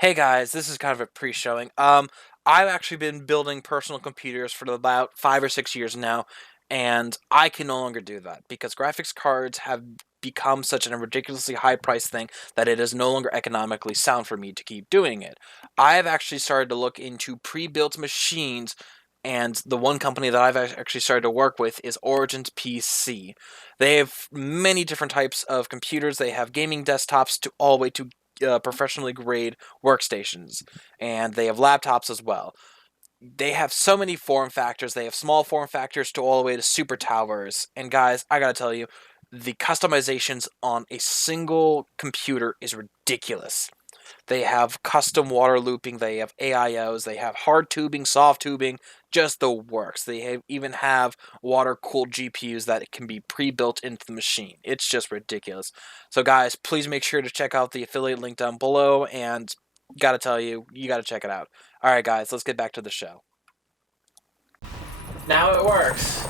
Hey guys, this is kind of a pre-showing. I've actually been building personal computers for about 5 or 6 years now, and I can no longer do that because graphics cards have become such a ridiculously high price thing that it is no longer economically sound for me to keep doing it. I have actually started to look into pre-built machines, and the one company that I've actually started to work with is Origins PC. They have many different types of computers. They have gaming desktops to all the way to professionally grade workstations, and they have laptops as well. They have so many form factors. They have small form factors to all the way to super towers. And guys, I gotta tell you, the customizations on a single computer is ridiculous. They have custom water looping, they have AIOs, they have hard tubing, soft tubing, just the works. Even have water cooled GPUs that can be pre built into the machine. It's just ridiculous. So, guys, please make sure to check out the affiliate link down below, and gotta tell you, you gotta check it out. Alright, guys, let's get back to the show. Now it works.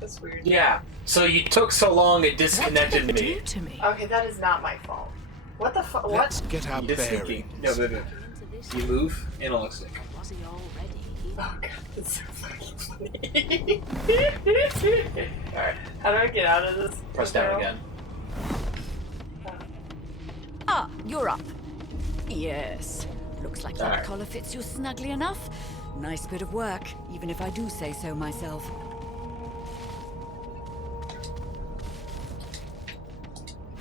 That's weird. Yeah. So you took so long it disconnected What did me. you do to me? Okay, that is not my fault. What the fuck? Let's What? get our bearings. No. You move, analog stick. Was he already? Oh god, that's so fucking funny. Alright, how do I get out of this? Press down again. Ah, you're up. Yes. Looks like that Alright. collar fits you snugly enough. Nice bit of work, even if I do say so myself.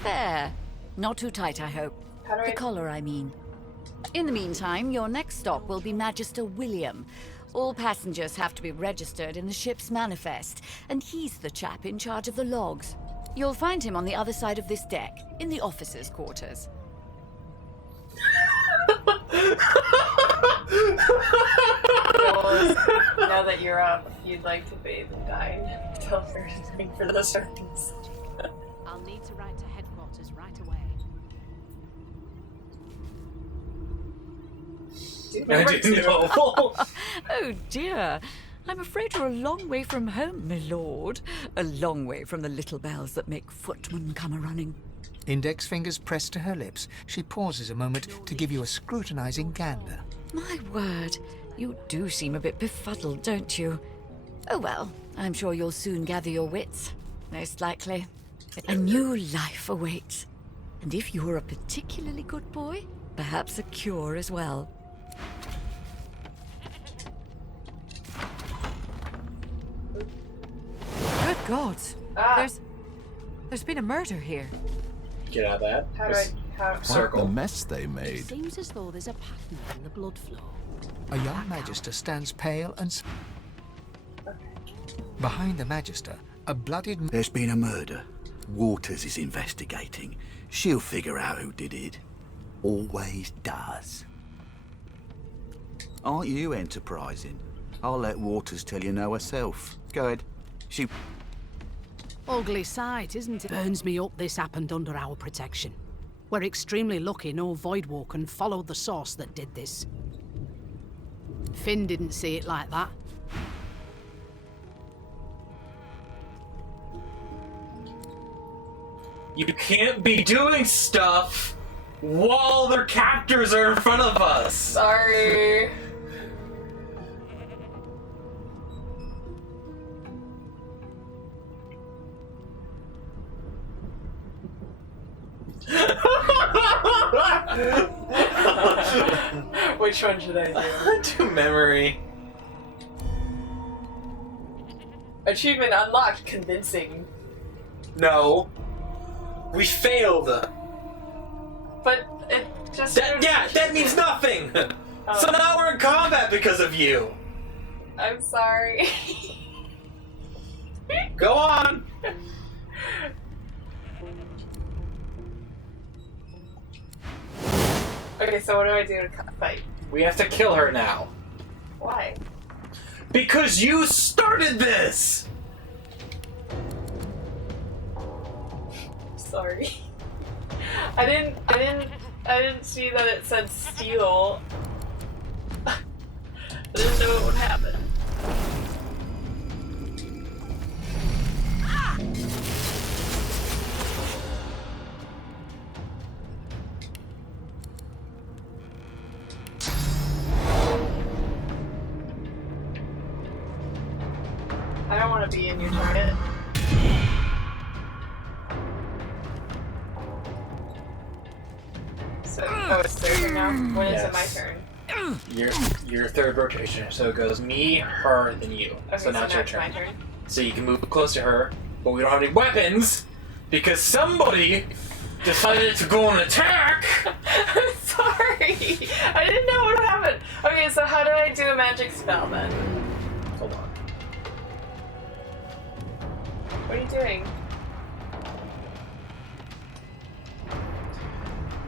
There. Not too tight, I hope. How do The I... collar, I mean. In the meantime, your next stop will be Magister William. All passengers have to be registered in the ship's manifest, and he's the chap in charge of the logs. You'll find him on the other side of this deck, in the officers' quarters. Now that you're up, if you'd like to bathe and dine, tell her to drink for the servants. I'll need to write to headquarters right away. I didn't know. Oh dear. I'm afraid you're a long way from home, my lord. A long way from the little bells that make footmen come a-running. Index fingers pressed to her lips, she pauses a moment to give you a scrutinizing gander. My word, you do seem a bit befuddled, don't you? Oh well, I'm sure you'll soon gather your wits. Most likely. A new life awaits. And if you're a particularly good boy, perhaps a cure as well. Good gods. Ah, There's been a murder here. Get out of that. how do I... How... Quite Circle. the mess they made. Seems as though there's a pattern in the blood flow. A young magister stands pale and behind the magister, a bloodied There's been a murder. Waters is investigating. She'll figure out who did it. Always does. Aren't you enterprising? I'll let Waters tell you no herself. Go ahead. She... Ugly sight, isn't it? Burns me up this happened under our protection. We're extremely lucky no Voidwalker followed the source that did this. Finn didn't see it like that. You can't be doing stuff while their captors are in front of us. Sorry. Which one should I do? To memory. Achievement unlocked. Convincing. No. We failed. But it just... That means nothing. So now we're in combat because of you. I'm sorry. Go on. Okay, so what do I do to fight? We have to kill her now. Why? Because you started this. Sorry. I didn't see that it said steal. I didn't know it would happen. want to be in your target. So, oh, it's their turn now? When is it my turn? Your third rotation. So it goes me, her, then you. Okay, so now it's your it's turn. my turn. So you can move close to her, but we don't have any weapons because somebody decided to go on an attack. I'm sorry. I didn't know what happened. Okay, so how do I do a magic spell then? Hold on. What are you doing?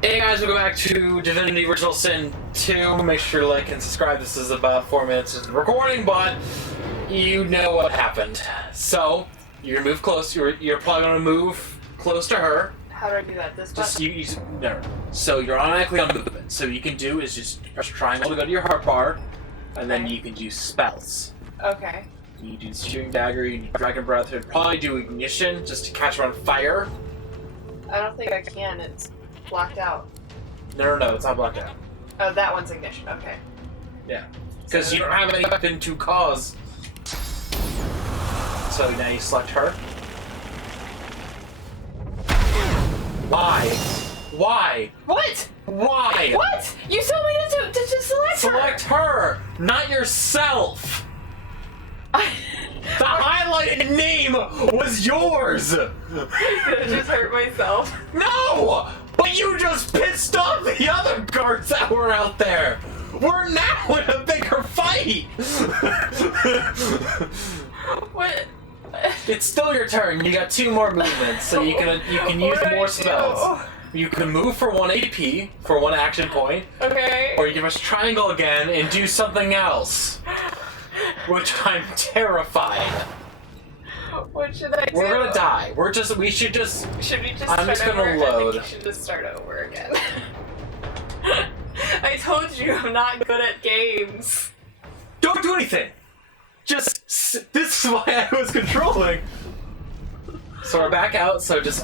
Hey guys, welcome back to Divinity Original Sin 2. Make sure to like and subscribe. This is about 4 minutes into the recording, but you know what happened. So, you're gonna move close. You're probably gonna move close to her. How do I do that? This Just button? no. So you're automatically on movement. So you can do is just press triangle to go to your heart bar, and then Okay. you can do spells. Okay. You do Searing Dagger, you do Dragon Breath, you'd probably do Ignition just to catch her on fire. I don't think I can. It's blocked out. No, it's not blocked out. Oh, that one's ignition. Okay. Yeah. Because you don't have any weapon to cause. So now you select her. Why? Why? What? Why? What? You told me to just select her. Select her, not yourself. The highlighted name was yours. Did I just hurt myself? No, but you just pissed off the other guards that were out there. We're now in a bigger fight. What? It's still your turn. You got 2 more movements, so you can use What do I more do? spells. You can move for 1 AP for 1 action point, Okay. or you can press triangle again and do something else, which I'm terrified. What should I do? We're gonna die. We should just. Should we just I'm start just gonna over? I load. think we should just start over again. I told you I'm not good at games. Don't do anything. This is why I was controlling. So we're back out. So just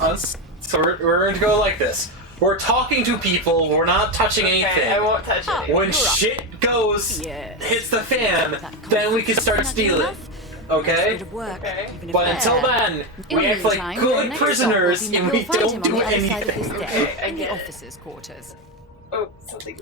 So we're gonna go like this. We're talking to people. We're not touching anything. Okay, I won't touch it. When shit goes, Yes. hits the fan, then we can start stealing. Okay? Okay. But until then, we act like good prisoners and we don't do anything. Okay, I in the get it. officers' quarters. Oh, something.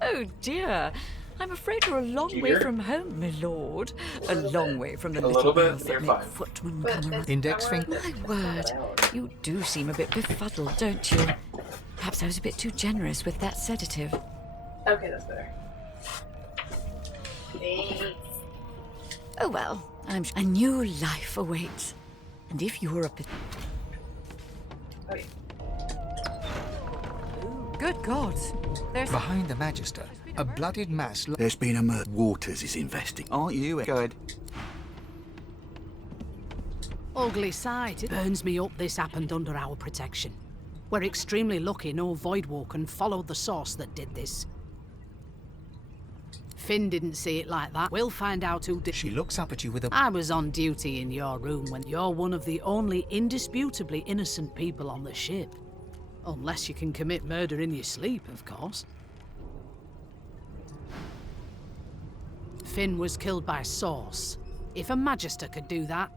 Oh dear. I'm afraid you're a long way Dear? from home, my lord. A long way from the A little little bit, bells you're that make fine. footmen But come around. it's- Index I finger. wanted My word, you do seem a bit befuddled, don't you? Perhaps I was a bit too generous with that sedative. Okay, that's better. Thanks. Oh well, a new life awaits. And if you're a Oh, yeah. Good gods. There's Behind the Magister, a bloodied mass. There's been a murder. Waters is investigating. Aren't you? Go ahead. Ugly sight. It burns me up this happened under our protection. We're extremely lucky no Voidwalker followed the source that did this. Finn didn't see it like that. We'll find out who did. She looks up at you with a. I was on duty in your room when you're one of the only indisputably innocent people on the ship. Unless you can commit murder in your sleep, of course. Finn was killed by Source. If a Magister could do that,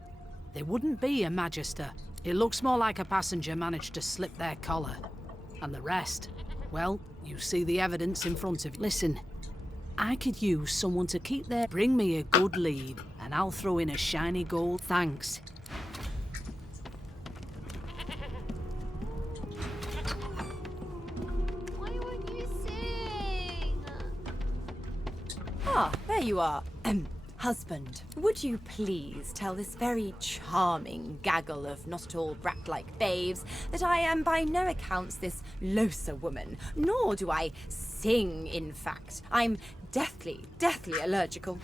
there wouldn't be a Magister. It looks more like a passenger managed to slip their collar. And the rest, well, you see the evidence in front of you. Listen, I could use someone to keep their... Bring me a good lead, and I'll throw in a shiny gold thanks. Why won't you sing? Ah, there you are. Husband, would you please tell this very charming gaggle of not at all brat-like babes that I am by no accounts this loser woman, nor do I sing, in fact. I'm deathly allergical.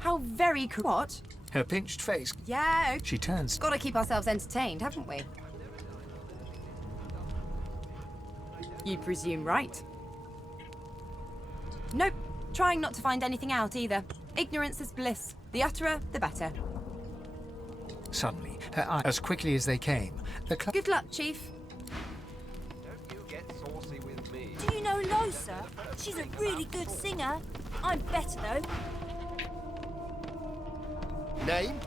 How very what? Her pinched face. Yeah, She turns. gotta keep ourselves entertained, haven't we? You presume right. Nope, trying not to find anything out either. Ignorance is bliss. The utterer, the better. Suddenly, her eyes, as quickly as they came, the Good luck, Chief. Don't you get saucy with me. Do you know Losa? She's a really good singer. I'm better though. Name?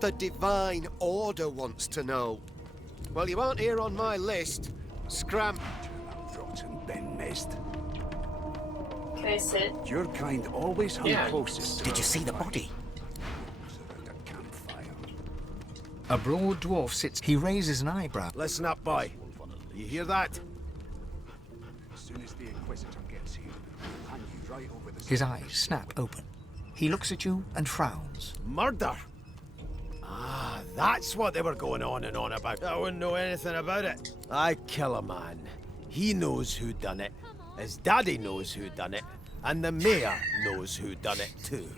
The Divine Order wants to know. Well, you aren't here on my list. Scram. Rotten Ben Mist. Can I sit? Your kind always hung Yeah. closest. Did you see the body? Around a campfire. A broad dwarf sits. He raises an eyebrow. Listen up, boy. You hear that? As soon as the Inquisitor gets here, he'll hand you right over the. His eyes snap open. He looks at you and frowns. Murder? Ah, that's what they were going on and on about. I wouldn't know anything about it. I kill a man. He knows who done it. His daddy knows who done it. And the mayor knows who done it too.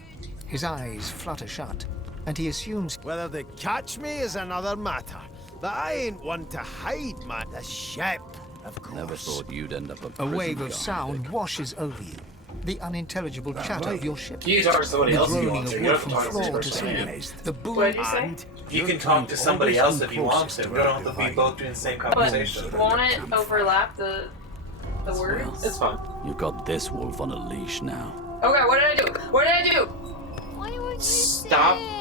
His eyes flutter shut, and he assumes Whether they catch me is another matter. But I ain't one to hide, man. The ship, of course. Never thought you'd end up a wave of sound washes over you. The unintelligible chatter of your ship. You talk to somebody The else if you groaning want of to. You wood don't from have to talk to this floor to person. ceiling. The boom. What did you say? You can talk to somebody else if you want to. We don't have to be both doing the same conversation. But won't it overlap the words? It's fun. You've got this wolf on a leash now. Okay, what did I do? What did I do? Why won't you Stop. sing?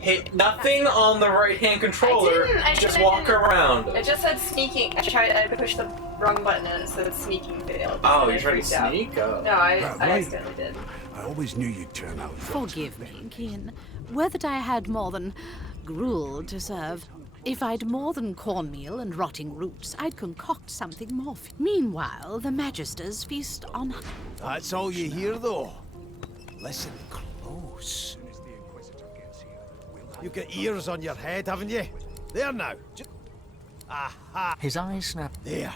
Hit nothing on the right-hand controller. I Just didn't. walk around. It just said sneaking. I pushed the wrong button and it said sneaking failed. Oh, And you're I trying to freaked out. sneak? Oh. No, I Right. accidentally did. I always knew you'd turn out. Forgive me, Kian. Were that I had more than gruel to serve. If I'd more than cornmeal and rotting roots, I'd concoct something more. Meanwhile, the Magisters feast on. That's all you hear, though. Listen close. You've got ears on your head, haven't you? There now. Aha. His eyes snap. There.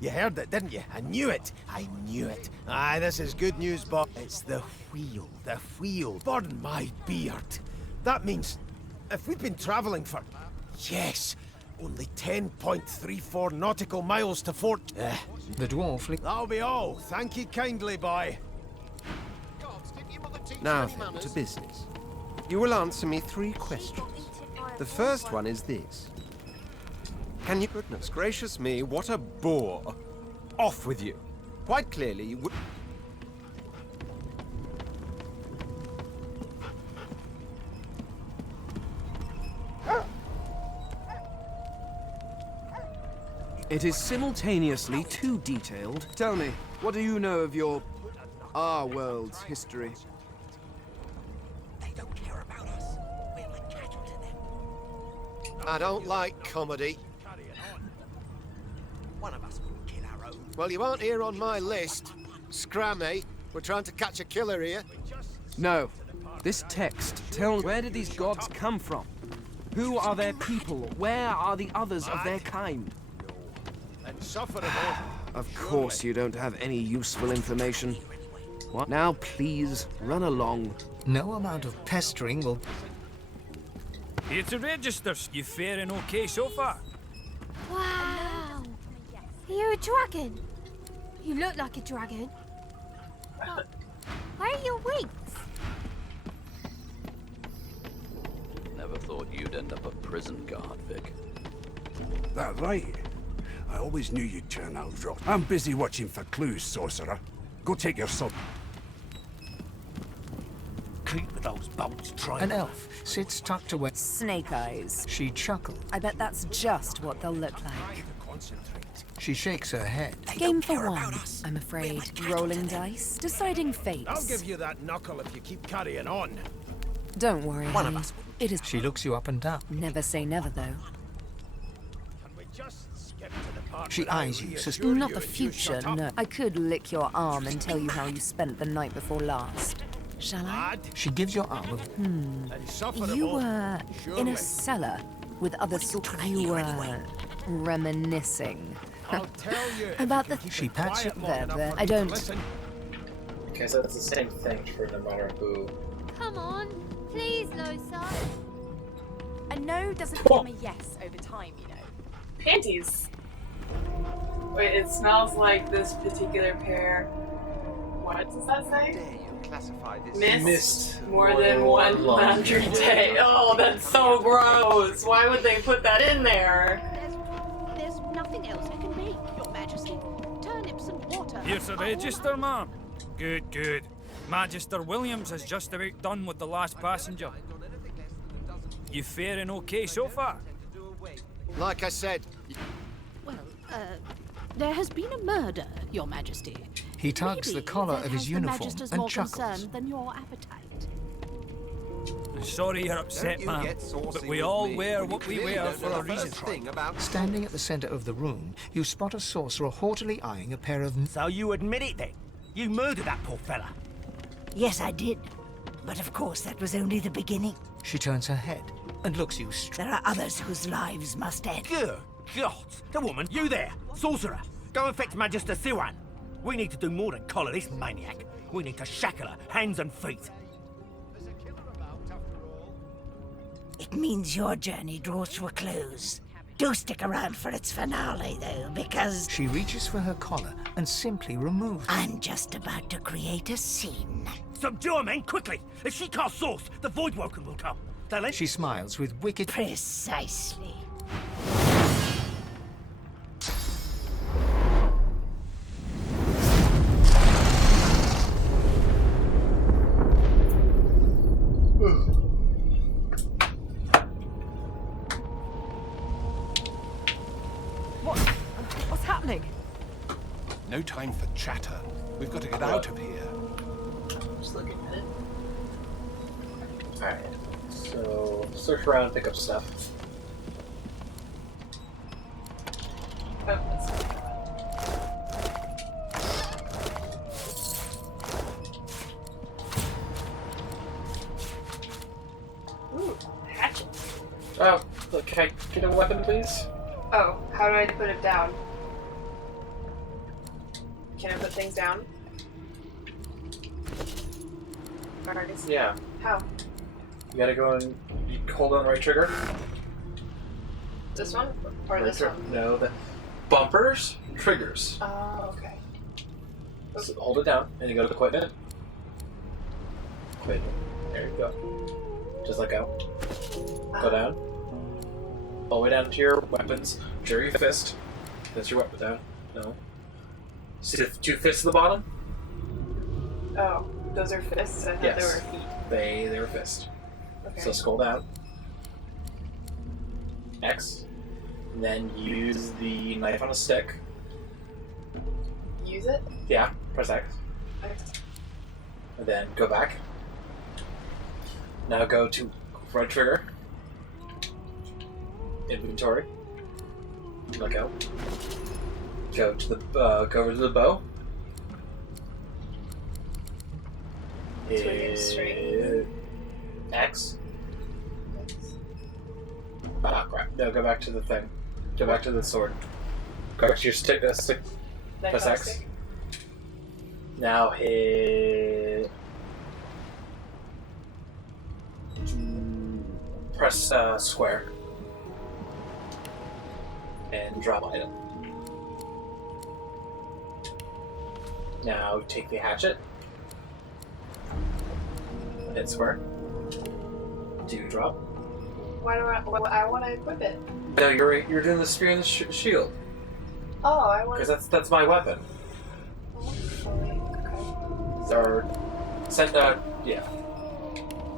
You heard it, didn't you? I knew it. I knew it. Aye, this is good news, Bob. It's the wheel. The wheel. Burn my beard. That means if we'd been travelling for... Yes. Only 10.34 nautical miles to Fort... The dwarf. That'll be all. Thank you kindly, boy. Now then, to business. You will answer me 3 questions. The first one is this. Can you... Goodness gracious me, what a bore. Off with you. Quite clearly, you would... It is simultaneously too detailed. Tell me, what do you know of our world's history? I don't like comedy. Well, you aren't here on my list. Scrammy. We're trying to catch a killer here. No. This text tells where did these gods come from? Who are their people? Where are the others of their kind? Insufferable. Of course you don't have any useful information. What? Now please, run along. No amount of pestering will... Here to register. You faring okay so far? Wow. Are you a dragon? You look like a dragon. But where are your wings? Never thought you'd end up a prison guard, Vic. That right. I always knew you'd turn out rotten. I'm busy watching for clues, sorcerer. Go take your son. Creep with those bolts, try. An elf sits tucked away. Snake eyes. She chuckles. I bet that's just what they'll look like. She shakes her head. Game for one, I'm afraid. Rolling dice, deciding fates. I'll give you that knuckle if you keep carrying on. Don't worry, honey. It is. She looks you up and down. Never say never, though. Can we just skip to the part She where I eyes you reassure Not you the if you future, shut up? no. I could lick your arm and tell you how you spent the night before last. Shall I? Lad, She gives your arm a... insufferable. You were in Surely. a cellar with other you were reminiscing. I'll tell you. if About you the- keep She it pats quiet it long there, enough there. for I me to don't- listen. Okay, so it's the same thing for no matter who. Come on. Please, Losa. A no doesn't become a yes over time, you know. Panties. Wait, it smells like this particular pair. What does that say? Missed more than one laundry day. Oh, that's so gross. Why would they put that in there? There's nothing else I can make, Your Majesty. Turnips and water. Here's a register, ma'am. Good, good. Magister Williams has just about done with the last passenger. You faring okay so far? Like I said, Well, there has been a murder, Your Majesty. He tugs the collar of his uniform Magister's and more chuckles. concerned than your appetite. Sorry you're upset, you ma'am, get saucy but we with all me wear when you what we clearly wear don't for know a the reason. first thing about Standing at the center of the room, you spot a sorcerer haughtily eyeing a pair of... So you admit it then? You murdered that poor fella? Yes, I did. But of course, that was only the beginning. She turns her head and looks you There are others whose lives must end. Good God! The woman, you there, sorcerer! Go and fetch Magister Siwan. We need to do more than collar this maniac. We need to shackle her, hands and feet. It means your journey draws to a close. Do stick around for its finale, though, because... She reaches for her collar and simply removes it. I'm just about to create a scene. Subdue her, men, quickly! If she casts source, the Voidwoken will come. They'll She smiles with wicked... Precisely. What's happening? No time for chatter. We've got to get out of here. Just looking at it. Alright, so search around and pick up stuff. Ooh, hatchet. Oh, look, can I get a weapon, please? Oh, how do I put it down? Can I put things down? Or just- Yeah. How? You gotta go and you hold on the right trigger. This one? Or Right this tri- one? No, the bumpers, triggers. Oh, okay. So hold it down, and you go to the equipment. Equipment. There you go. Just let go. Go down. All the way down to your weapons. Sure, your fist. That's your weapon down. No. See the two fists at the bottom? Oh, those are fists? I thought Yes. they were feet. They were fist. Okay. So scroll down. X. And then use the knife on a stick. Use it? Yeah, press X. X. And then go back. Now go to right trigger. Inventory. Let go. Go to the go over to the bow. Swing it straight. X. Ah, crap. No, go back to the thing. Go back to the sword. Go back to your stick. Stick. Knife Press on a X. stick? Now hit. Press square. And drop item. Now take the hatchet. Hit square. Do drop. Why do I want to equip it? No, you're doing the spear and the shield. Oh, I want Because that's my weapon. Or send yeah.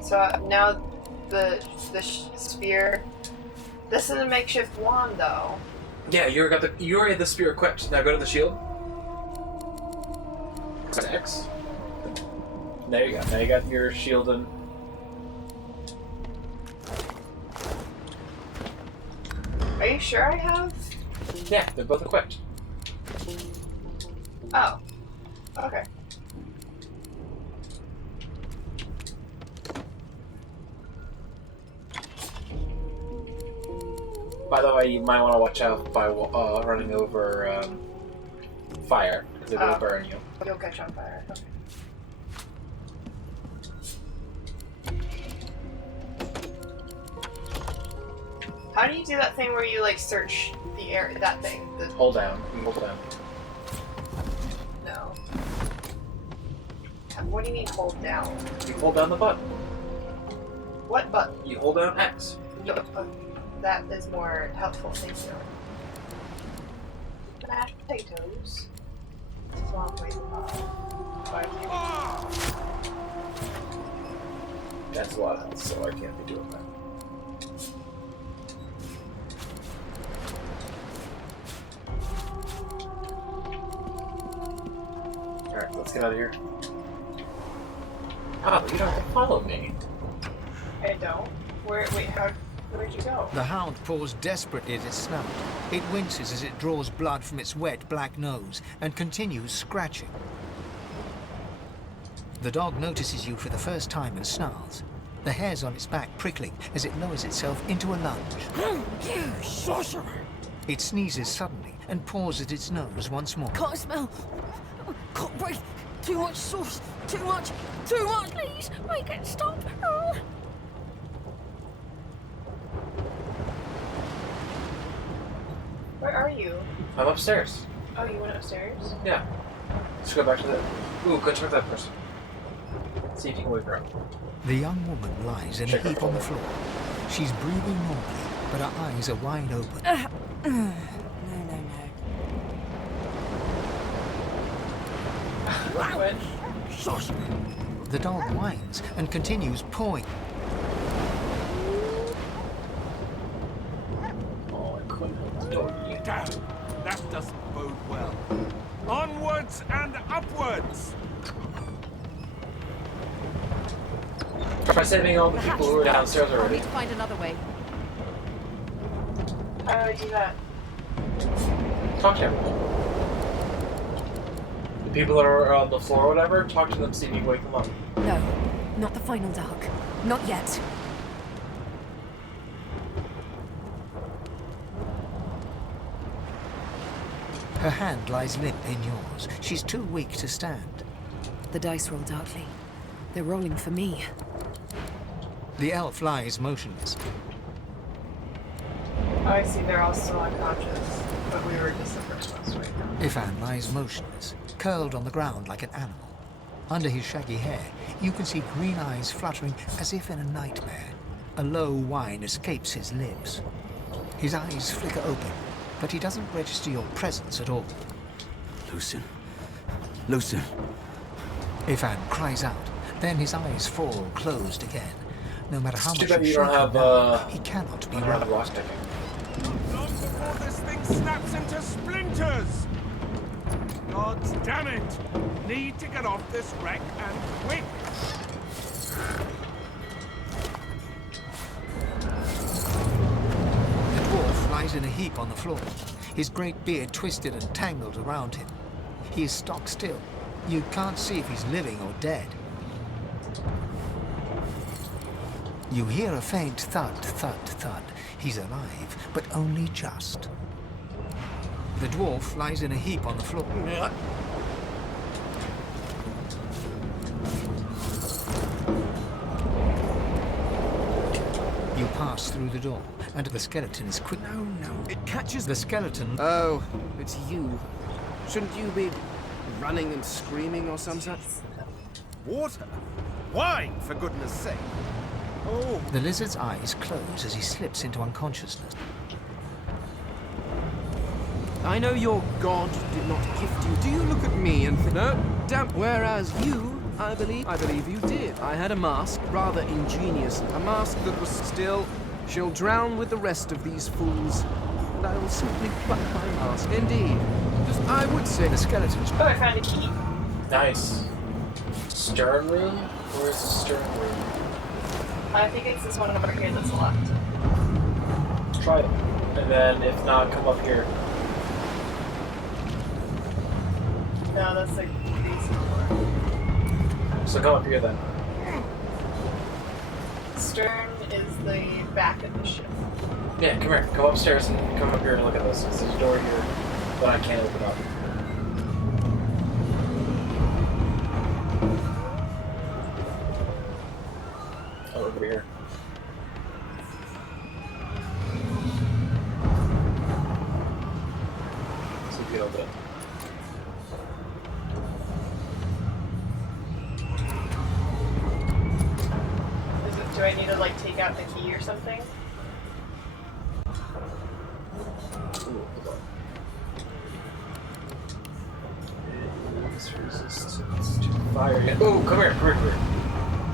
So now the spear. This is a makeshift wand, though. Yeah, you already had the spear equipped. Now go to the shield. Press X. There you go. Now you got your shield and. Are you sure I have? Yeah, they're both equipped. Oh. Okay. By the way, you might want to watch out by running over fire, because it will burn you. You'll catch on fire. Okay. How do you do that thing where you like search the area? That thing. The... Hold down. You hold down. No. What do you mean hold down? You hold down the button. What button? You hold down X. That is more helpful. Thank you. Mashed potatoes. Swamp That's a lot of health, so I can't be doing that. Alright, let's get out of here. Ah, but you don't have to follow me. I don't. Where'd you go? The hound paws desperately at its snout. It winces as it draws blood from its wet black nose and continues scratching. The dog notices you for the first time and snarls, the hairs on its back prickling as it lowers itself into a lunge. You sorcerer! It sneezes suddenly and paws at its nose once more. Can't smell. Can't breathe. Too much sauce. Too much. Too much. Please, make it stop. Oh. Where are you? I'm upstairs. Oh, you went upstairs? Yeah. Let's go back to the... Ooh, go check that person. See if you can wake her up. The young woman lies in a heap on the floor. She's breathing normally, but her eyes are wide open. No. The dog whines and continues pawing. Oh, I couldn't help the doggy. Damn, that doesn't bode well. Onwards and upwards! Try saving all the people who are downstairs I'll already. need to find another way. How do I do that? Talk to everyone. The people that are on the floor or whatever, talk to them, see if you can wake them up. No, not the final dark. Not yet. Her hand lies limp in yours. She's too weak to stand. The dice roll darkly. They're rolling for me. The elf lies motionless. Oh, I see. They're all still unconscious. But we were just the first ones to wake up. Ifan lies motionless, curled on the ground like an animal. Under his shaggy hair, you can see green eyes fluttering as if in a nightmare. A low whine escapes his lips. His eyes flicker open, but he doesn't register your presence at all. Lucien. Lucien. Ifan cries out, then his eyes fall closed again. No matter how much Too bad you you don't shake him have, now, he cannot be I don't have roused. locksticking. Not before this thing snaps into splinters! God damn it! Need to get off this wreck and quick! The dwarf lies in a heap on the floor, his great beard twisted and tangled around him. He is stock still. You can't see if he's living or dead. You hear a faint thud, thud, thud. He's alive, but only just. The dwarf lies in a heap on the floor. You pass through the door, and the skeleton is quick. No, it catches... The skeleton... Oh, it's you. Shouldn't you be running and screaming or some such? Water? Wine, for goodness sake. Oh. The lizard's eyes close as he slips into unconsciousness. I know your god did not gift you. Do you look at me and think, no, damn. Whereas you, I believe you did. I had a mask, rather ingenious. A mask that was still, she'll drown with the rest of these fools. And I will simply pluck my mask. Indeed. Just, I would say the skeletons. Oh, I found a key. Nice. Stern room? Where's the stern room? I think it's this one over here that's locked. Try it. And then, if not, come up here. No, that's like these four. So come up here then. Stern is the back of the ship. Yeah, come here. Go upstairs and come up here and look at this. There's a door here, but I can't open up. Oh, over here. See if we can open it. Do I need to like take out the key or something? Ooh, hold on. It is resistance to fire. Oh, come here, come here, come here.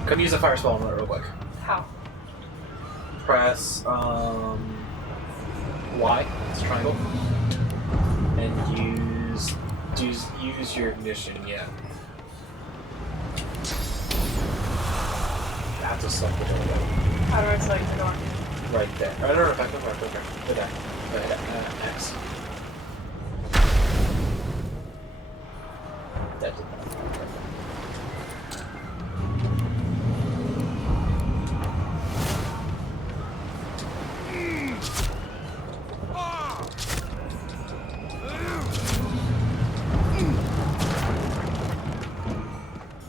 Come use a fire spell on it real quick. How? Press Y, it's triangle, and use your ignition. Yeah. You have to select the door. How do I select the door? Right there. I don't know if I can right there. X. That did that.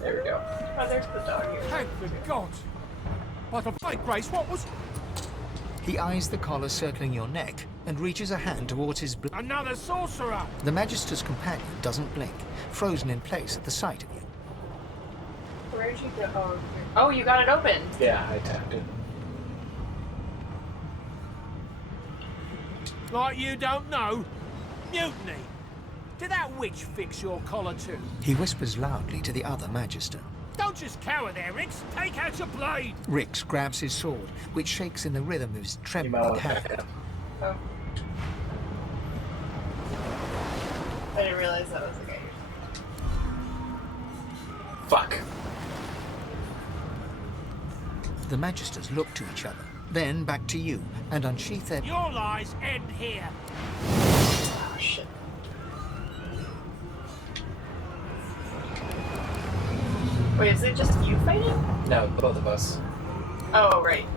There we go. Oh, there's the dog here. Thank the gods! By the fight, Grace, what was... He eyes the collar circling your neck and reaches a hand towards his Another sorcerer! The Magister's companion doesn't blink, frozen in place at the sight of you. Where'd you go? Oh, oh, you got it open. Yeah, I tapped it. Like you don't know? Mutiny! Did that witch fix your collar too? He whispers loudly to the other Magister. Don't just cower there, Rix. Take out your blade. Rix grabs his sword, which shakes in the rhythm of his trembling hand. Oh. I didn't realize that was the guy. Fuck. The Magisters look to each other, then back to you, and unsheath their... Your lies end here. Oh, shit. Wait, is it just you fighting? No, both of us. Oh, right.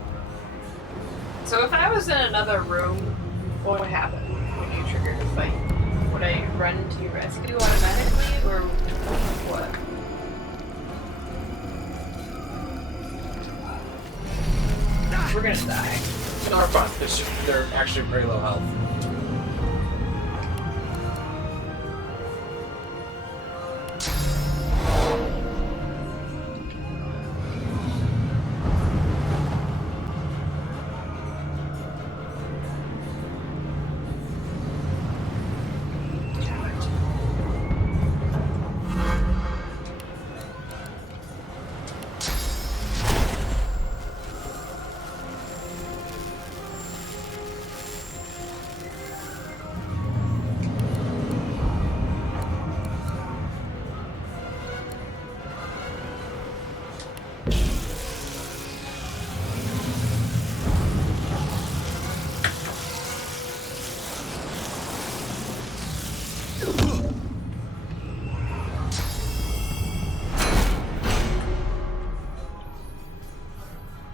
So if I was in another room, what would happen when you triggered a fight? Would I run to your rescue automatically, or what? We're gonna die. No, we're fine. They're actually very low health.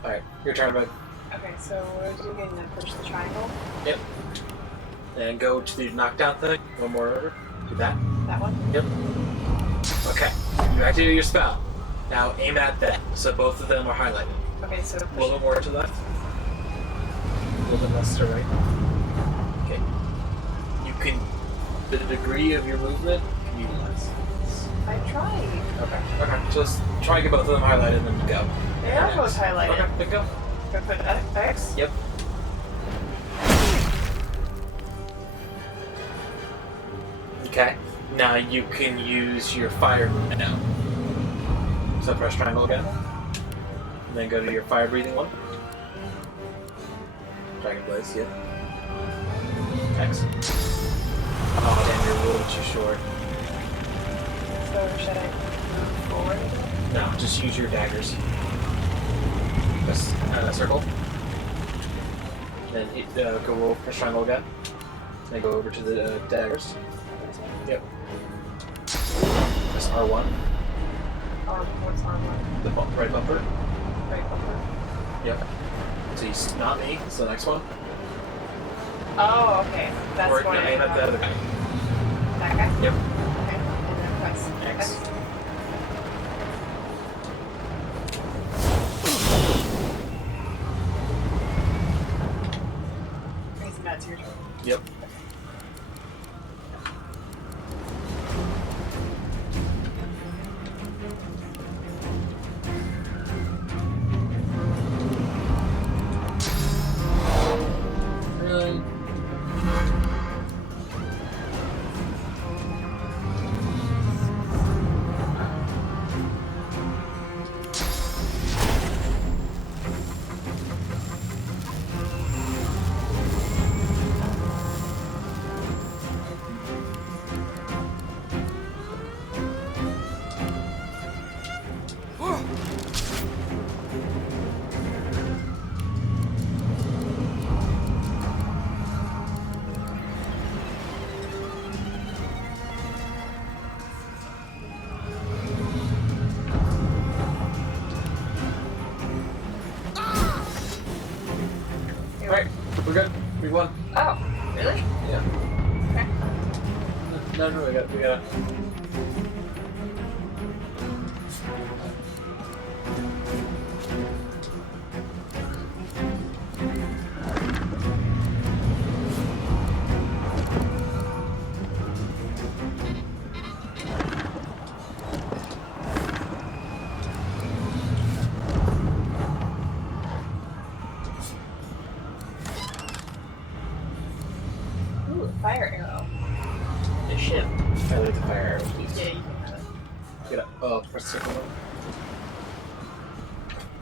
Alright, your turn, bud. Okay, so what do you get to push the triangle? Yep. And go to the knockdown thing. One more order. Do that. That one? Yep. Okay. You activate your spell. Now aim at them. So both of them are highlighted. Okay, so a little bit more to the left. A little bit less to the right. Okay. You can. The degree of your movement can be less. I tried. Okay. Okay. So let's try and get both of them highlighted and then go. They are both highlighted. Okay, then go. Go put X? Yep. Okay. Now you can use your fire movement now. So press triangle again. And then go to your fire breathing one. Dragon Blaze, yep. X. Oh damn, you're a little too short. So should I move forward? No, just use your daggers. Press circle. Then hit, go roll, press triangle again. Then go over to the daggers. Yep. Press R1. What's R1? The right bumper. Right bumper. Yep. So you not me, it's the next one. Oh, okay. That's or one. no, aim at the other guy. That guy? Yep. Okay. And then press X. Crazy nuts, your turn. Yep. Alright, we're good. We won. Oh, really? Yeah. Okay. No, we got. Ooh, a fire arrow. The ship. I like the fire arrow, please. Yeah, you can have it. Get up. Oh, press circle.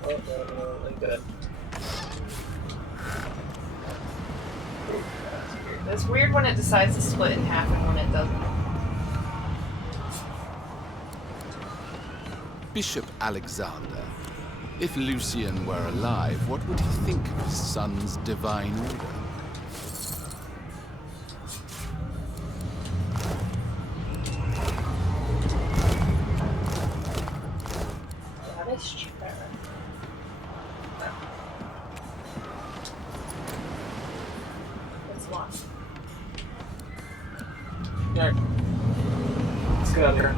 Oh, no, like that. It's weird when it decides to split in half and when it doesn't. Bishop Alexander. If Lucian were alive, what would he think of his son's divine order? Goddess cheaper. It's lost. Alright. Let's get out of here.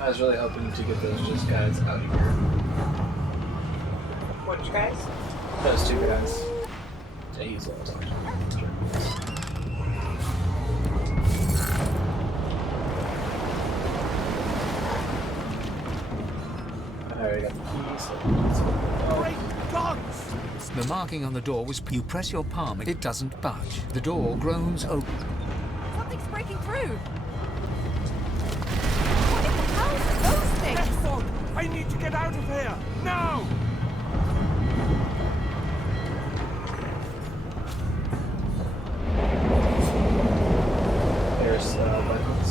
I was really hoping to get those just guys out of here. Which guys? Those two guys. Yeah, he's all talking. Alright, I got the keys. Great gods! The marking on the door was you press your palm, it doesn't budge. The door groans open. Something's breaking through. What in the hell are those things? Hexford! I need to get out of here! Now! There's buttons.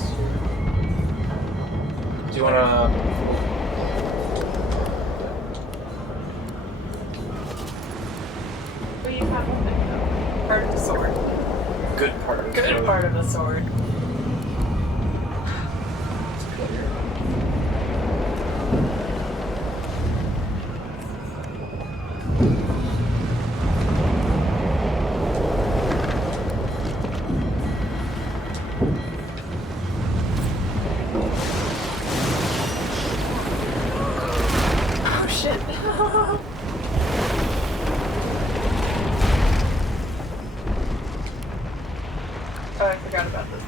Do you wanna... But you have part of the sword. Good part of the Good sword. part of the sword. Oh shit. Oh, I forgot about this.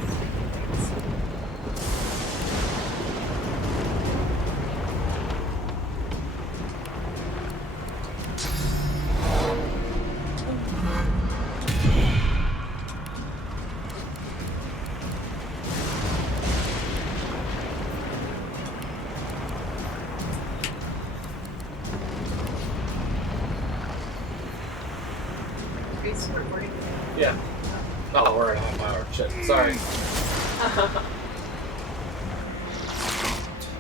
It's recording. Yeah. Oh, we're at a half hour. Shit. Sorry.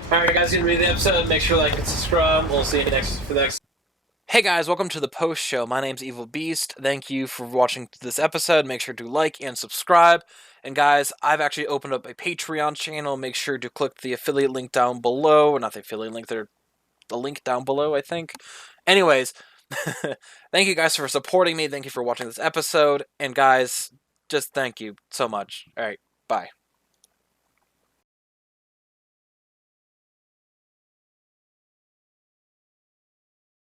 Alright, guys, gonna read the episode. Make sure to like and subscribe. We'll see you for the next. Hey guys, welcome to the post show. My name's Evil Beast. Thank you for watching this episode. Make sure to like and subscribe. And guys, I've actually opened up a Patreon channel. Make sure to click the affiliate link down below. Or not the affiliate link, the link down below, I think. Anyways, thank you guys for supporting me. Thank you for watching this episode. And guys, just thank you so much. Alright, bye.